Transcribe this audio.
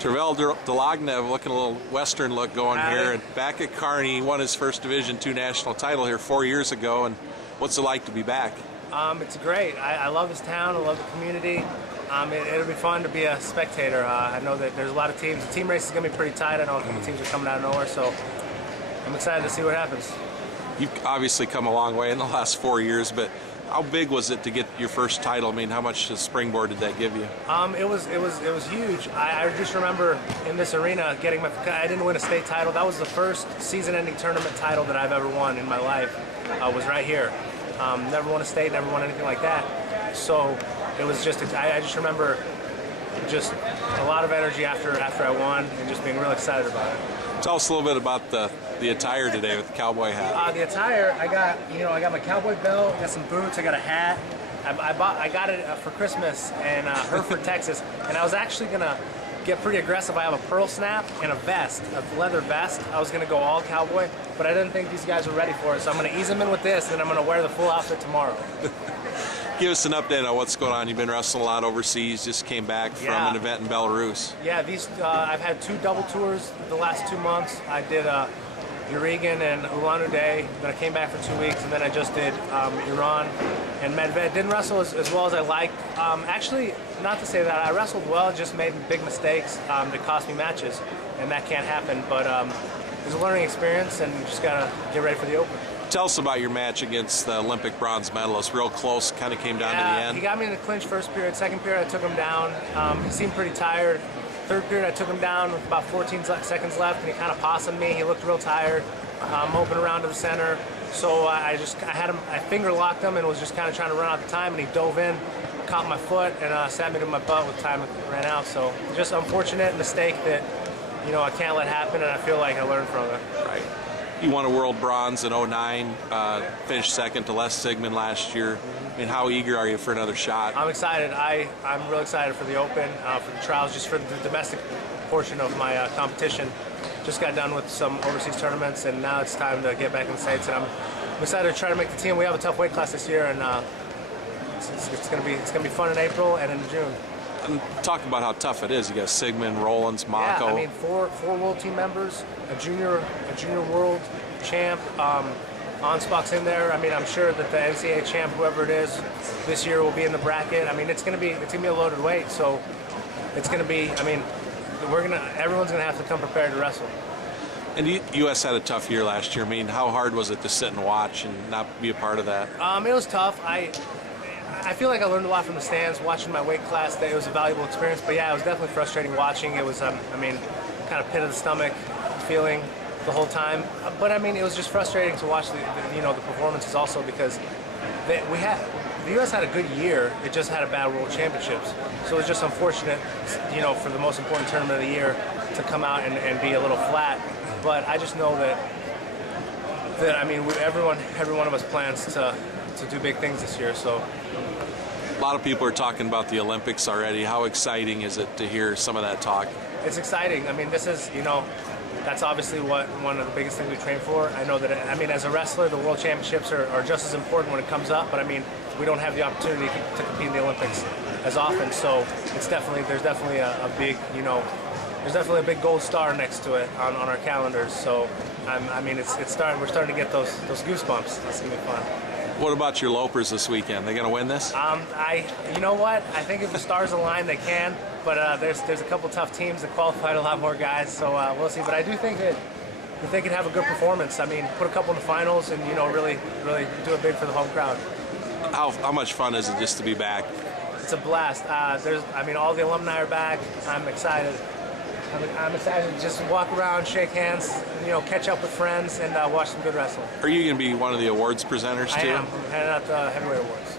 Tervel Dlagnev looking a little Western look going here, and back at Kearney. He won his first Division II national title here 4 years ago. And what's it like to be back? It's great. I love this town. I love the community. It'll be fun to be a spectator. I know that there's a lot of teams. The team race is going to be pretty tight. I know a couple teams are coming out of nowhere, so I'm excited to see what happens. You've obviously come a long way in the last 4 years, but how big was it to get your first title? I mean, how much springboard did that give you? It was huge. I just remember in this arena getting I didn't win a state title. That was the first season-ending tournament title that I've ever won in my life. Was right here. Never won a state, never won anything like that. So it was just, I just remember just a lot of energy after I won and just being real excited about it. Tell us a little bit about the attire today with the cowboy hat. The attire, I got my cowboy belt, I got some boots, I got a hat. I got it for Christmas in Hereford, Texas, and I was actually gonna get pretty aggressive. I have a pearl snap and a vest, a leather vest. I was gonna go all cowboy, but I didn't think these guys were ready for it, so I'm gonna ease them in with this, and I'm gonna wear the full outfit tomorrow. Give us an update on what's going on. You've been wrestling a lot overseas, just came back from an event in Belarus. Yeah, I've had 2 double tours the last 2 months. I did Urigan and Ulan-Ude, then I came back for 2 weeks, and then I just did Iran and Medved. Didn't wrestle as well as I liked. Actually, not to say that I wrestled well, just made big mistakes that cost me matches, and that can't happen. But it was a learning experience, and you just gotta get ready for the Open. Tell us about your match against the Olympic bronze medalist. Real close, kind of came down to the end. He got me in the clinch first period. Second period, I took him down. He seemed pretty tired. Third period, I took him down with about 14 seconds left, and he kind of possummed me. He looked real tired, open around to the center. So I finger locked him and was just kind of trying to run out the time, and he dove in, caught my foot, and sat me to my butt with time ran out. So just unfortunate mistake that, I can't let happen, and I feel like I learned from it. Right. You won a world bronze in 2009, finished second to Les Sigmund last year. I mean, how eager are you for another shot? I'm excited. I'm real excited for the Open, for the trials, just for the domestic portion of my competition. Just got done with some overseas tournaments, and now it's time to get back in the States. And I'm excited to try to make the team. We have a tough weight class this year, and it's gonna be fun in April and in June. And talk about how tough it is. You got Sigmund, Rollins, Mako. Yeah, I mean, four world team members, a junior world champ. Onspach's in there. I mean, I'm sure that the NCAA champ, whoever it is, this year will be in the bracket. I mean, it's gonna be a loaded weight. So it's gonna be. I mean, everyone's gonna have to come prepared to wrestle. And the U.S. had a tough year last year. I mean, how hard was it to sit and watch and not be a part of that? It was tough. I feel like I learned a lot from the stands, watching my weight class. That it was a valuable experience. But yeah, it was definitely frustrating watching. It was, kind of pit of the stomach feeling the whole time. But I mean, it was just frustrating to watch the performances also, because the U.S. had a good year. It just had a bad World Championships. So it was just unfortunate, for the most important tournament of the year to come out and be a little flat. But I just know that I mean, every one of us plans to do big things this year. So a lot of people are talking about the Olympics already. How exciting is it to hear some of that talk? It's exciting. I mean, this is, that's obviously one of the biggest things we train for. I know that, as a wrestler, the World Championships are just as important when it comes up, but I mean, we don't have the opportunity to compete in the Olympics as often, so there's definitely a big, there's definitely a big gold star next to it on our calendars. So, we're starting to get those goosebumps. It's gonna be fun. What about your Lopers this weekend? They gonna win this? You know what? I think if the stars align, they can. But there's a couple tough teams that qualified a lot more guys, so we'll see. But I do think that they could have a good performance. I mean, put a couple in the finals and really do it big for the home crowd. How much fun is it just to be back? It's a blast. All the alumni are back. I'm excited. I'm excited to just walk around, shake hands, catch up with friends, and watch some good wrestling. Are you going to be one of the awards presenters too? I am. I'm handing out the heavyweight awards.